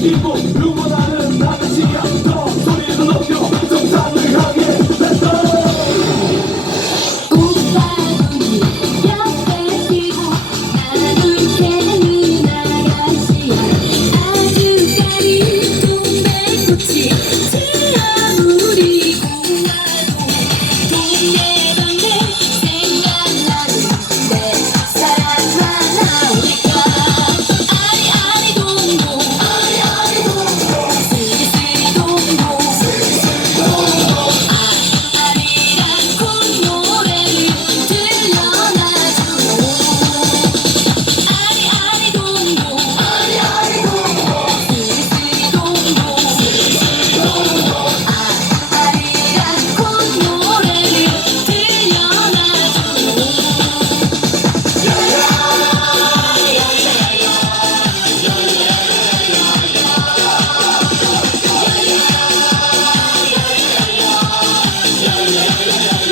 짓고 응원하는 나같이야 더 소리를 높여 정상을 향해 Let's go 우파군이 벽을 끼고 나가시야 아주 가린 동백꽃이 피어오르고 Thank you.